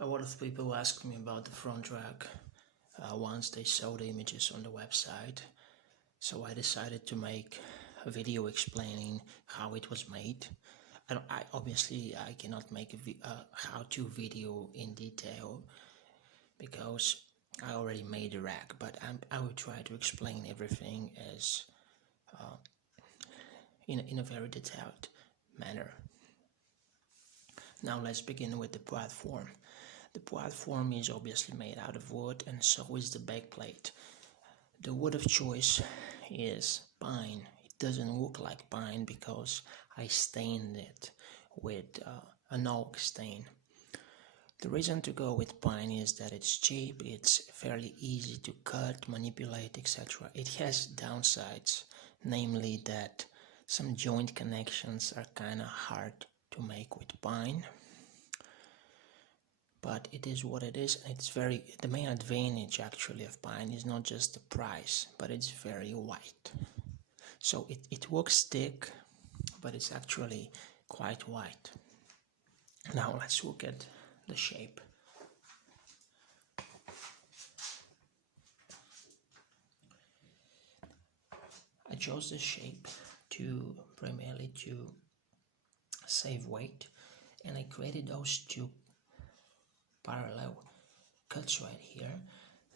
A lot of people ask me about the front rack once they saw the images on the website, so I decided to make a video explaining how it was made. Obviously I cannot make a how-to video in detail because I already made the rack, but I will try to explain everything as in a very detailed manner. Now let's begin with the platform. The platform is obviously made out of wood, and so is the backplate. The wood of choice is pine. It doesn't look like pine because I stained it with an oak stain. The reason to go with pine is that it's cheap, it's fairly easy to cut, manipulate, etc. It has downsides, namely that some joint connections are kind of hard to make with pine. But it is what it is. The main advantage actually of pine is not just the price, but it's very white. So it looks thick, but it's actually quite white. Now let's look at the shape. I chose this shape primarily to save weight, and I created those two parallel cuts right here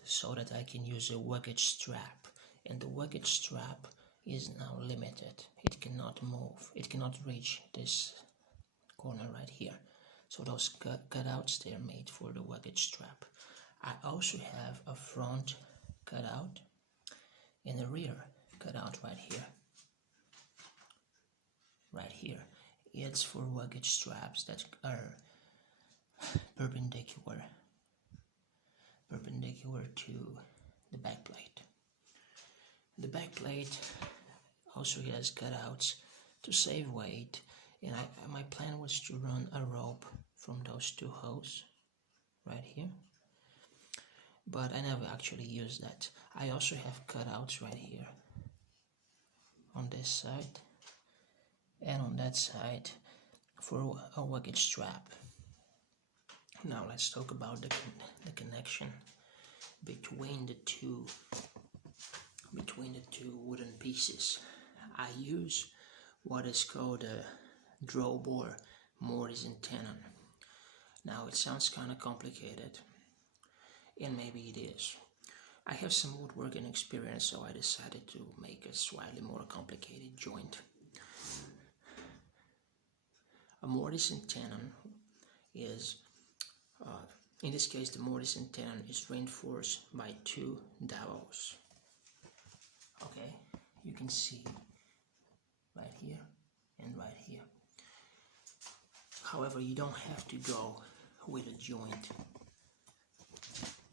so that I can use a luggage strap, and the luggage strap is now limited. It cannot move, it cannot reach this corner right here. So those cutouts, they are made for the luggage strap. I also have a front cutout and a rear cutout right here. It's for luggage straps that are perpendicular to the backplate. The backplate also has cutouts to save weight, and my plan was to run a rope from those two holes right here, but I never actually used that. I also have cutouts right here on this side and on that side for a luggage strap. Now let's talk about the connection between the two wooden pieces. I use what is called a drawbar mortise and tenon. Now it sounds kind of complicated, and maybe it is. I have some woodworking experience, so I decided to make a slightly more complicated joint. A mortise and tenon is, in this case, the mortise and tenon is reinforced by two dowels. Okay, you can see right here and right here. However, you don't have to go with a joint.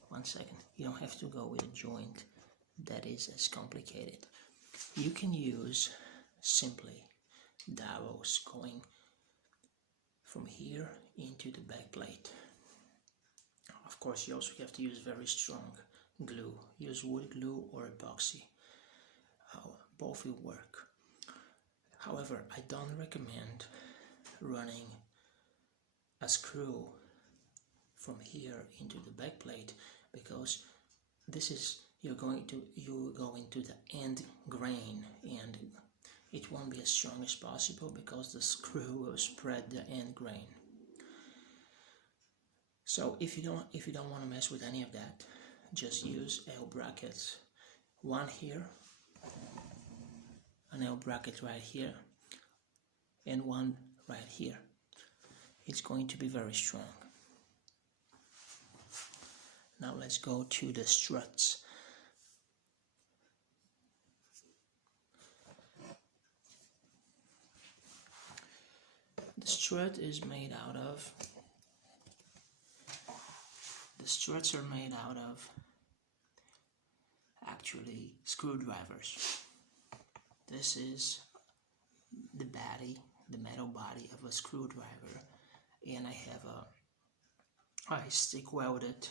One second. You don't have to go with a joint that is as complicated. You can use simply dowels going from here into the backplate. Of course, you also have to use very strong glue. Use wood glue or epoxy. Both will work. However, I don't recommend running a screw from here into the backplate, because you're going into the end grain, and it won't be as strong as possible because the screw will spread the end grain. So if you don't want to mess with any of that, just use L brackets. One here, an L bracket right here, and one right here. It's going to be very strong. Now let's go to the struts. The struts are made out of actually screwdrivers. This is the metal body of a screwdriver, and I stick welded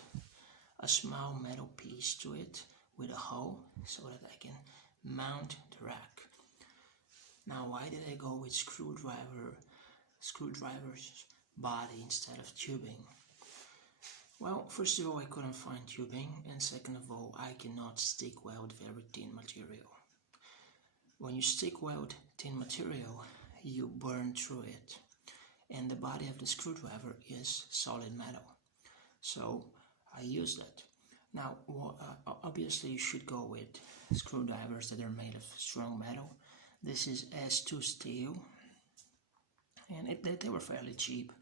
a small metal piece to it with a hole so that I can mount the rack. Now, why did I go with screwdriver's body instead of tubing? Well, first of all, I couldn't find tubing, and second of all, I cannot stick weld very thin material. When you stick weld thin material, you burn through it, and the body of the screwdriver is solid metal. So I use that. Now, obviously you should go with screwdrivers that are made of strong metal. This is S2 steel, and they were fairly cheap.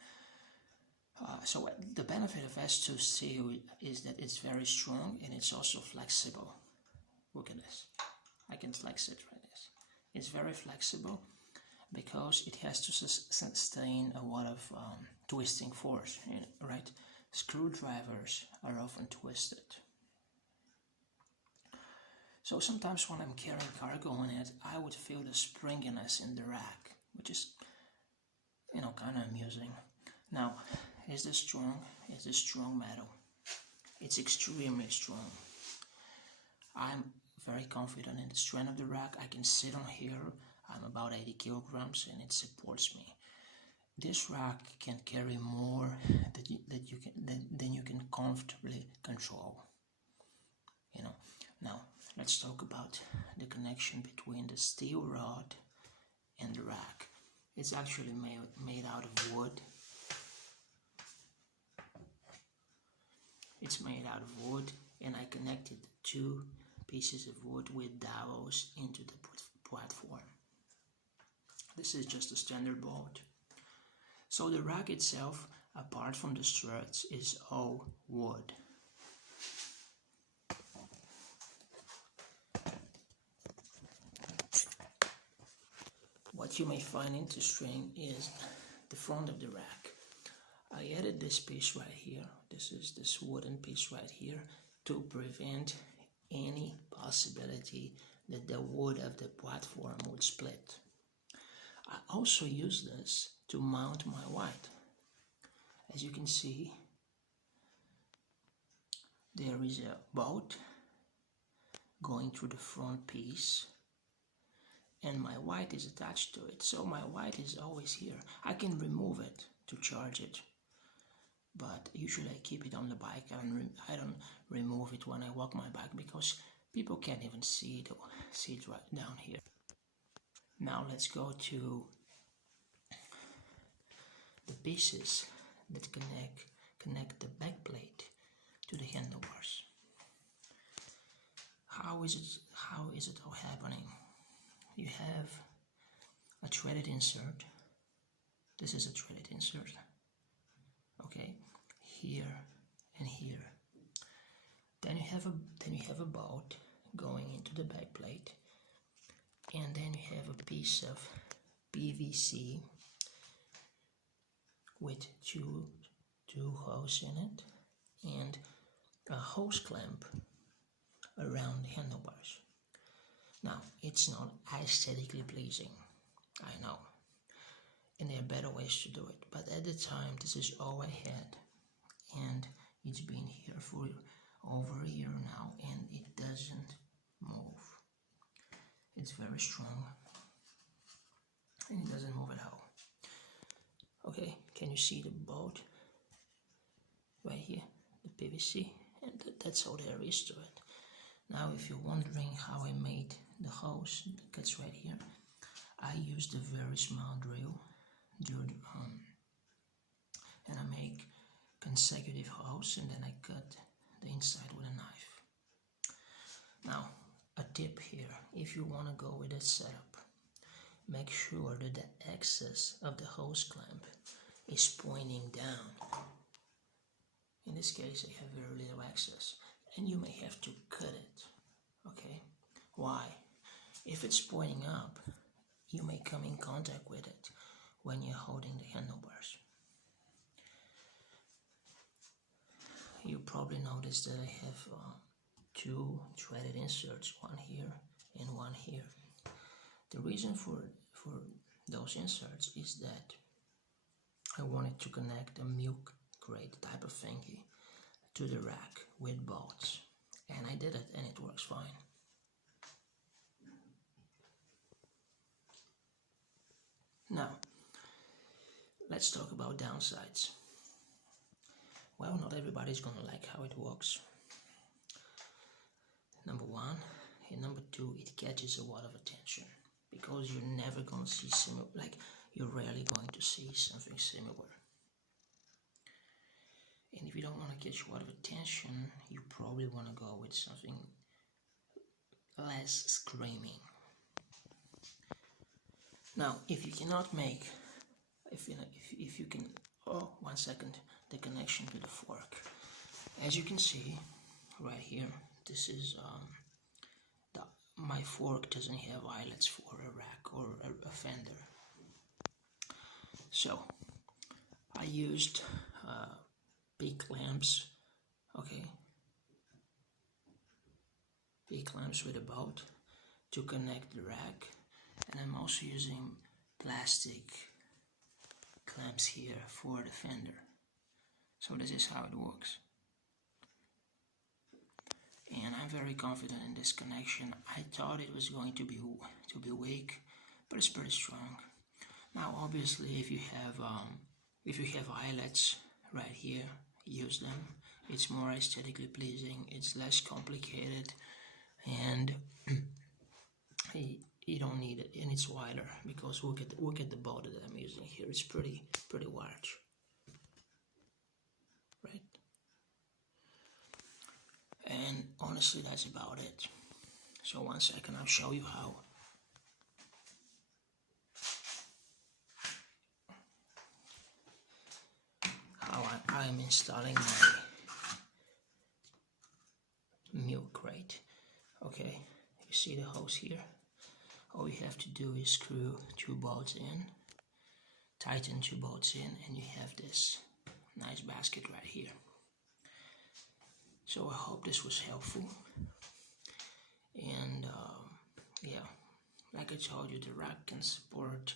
So the benefit of S2 steel is that it's very strong and it's also flexible. Look at this. I can flex it right this. It's very flexible because it has to sustain a lot of twisting force, right? Screwdrivers are often twisted. So sometimes when I'm carrying cargo on it, I would feel the springiness in the rack, which is, kind of amusing. Now, is this strong? Is this strong metal? It's extremely strong. I'm very confident in the strength of the rack. I can sit on here. I'm about 80 kilograms and it supports me. This rack can carry more than you can comfortably control. Now let's talk about the connection between the steel rod and the rack. It's actually made out of wood. It's made out of wood, and I connected 2 pieces of wood with dowels into the platform. This is just a standard bolt. So the rack itself, apart from the struts, is all wood. What you may find interesting is the front of the rack. I added this piece right here. This is this wooden piece right here to prevent any possibility that the wood of the platform would split. I also use this to mount my white. As you can see, there is a bolt going through the front piece, and my white is attached to it. So my white is always here. I can remove it to charge it, but usually I keep it on the bike. I don't remove it when I walk my bike because people can't even see it right down here. Now let's go to the pieces that connect the back plate to the handlebars. How is it all happening? You have a threaded insert. This is a threaded insert. Okay, here and here. Then you have a bolt going into the back plate, and then you have a piece of PVC with two holes in it and a hose clamp around the handlebars. Now, it's not aesthetically pleasing, I know, and there are better ways to do it, but at the time this is all I had, and it's been here for over a year now and it doesn't move. It's very strong and it doesn't move at all. Okay, can you see the bolt right here, the PVC? And that's all there is to it. Now, if you're wondering how I made the hose that cuts right here, I used a very small drill, and I make consecutive holes, and then I cut the inside with a knife. Now, a tip here: if you want to go with this setup, make sure that the axis of the hose clamp is pointing down. In this case, I have very little access, and you may have to cut it. Okay, why? If it's pointing up, you may come in contact with it when you're holding the handlebars. You probably noticed that I have 2 threaded inserts, one here and one here. The reason for those inserts is that I wanted to connect a milk crate type of thingy to the rack with bolts, and I did it and it works fine. Now, let's talk about downsides. Well, Well, not everybody's gonna like how it works. Number one, and number two, it catches a lot of attention because you're never gonna see similar, like you're rarely going to see something similar. And if you don't want to catch a lot of attention, you probably want to go with something less screaming. Now, if you cannot make, if you can, oh, 1 second, the connection to the fork. As you can see, right here, this is my fork doesn't have eyelets for a rack or a fender. So I used big clamps, okay, big clamps with a bolt to connect the rack, and I'm also using plastic clamps here for the fender. So this is how it works. And I'm very confident in this connection. I thought it was going to be weak, but it's pretty strong. Now, obviously, if you have eyelets right here, use them. It's more aesthetically pleasing. It's less complicated, and you don't need it. And it's wider because look at the bolt that I'm using here. It's pretty large, right? And honestly, that's about it. So 1 second, I'll show you how. I'm installing my milk crate. Okay, you see the hose here? All you have to do is screw 2 bolts in, tighten 2 bolts in, and you have this nice basket right here. So I hope this was helpful. And yeah, like I told you, the rack can support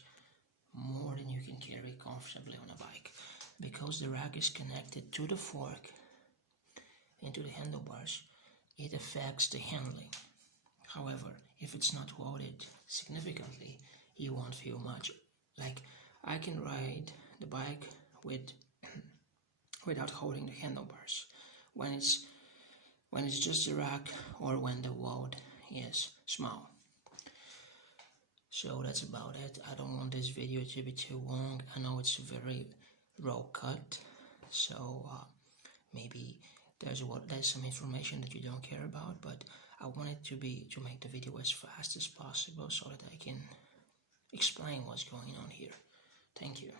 more than you can carry comfortably on a bike, because the rack is connected to the fork and to the handlebars. It affects the handling. However, if it's not loaded significantly, you won't feel much. Like, I can ride the bike without holding the handlebars when it's just the rack or when the load is small. So that's about it. I don't want this video to be too long. I know it's a very raw cut, so maybe there's some information that you don't care about, but I wanted to make the video as fast as possible so that I can explain what's going on here. Thank you.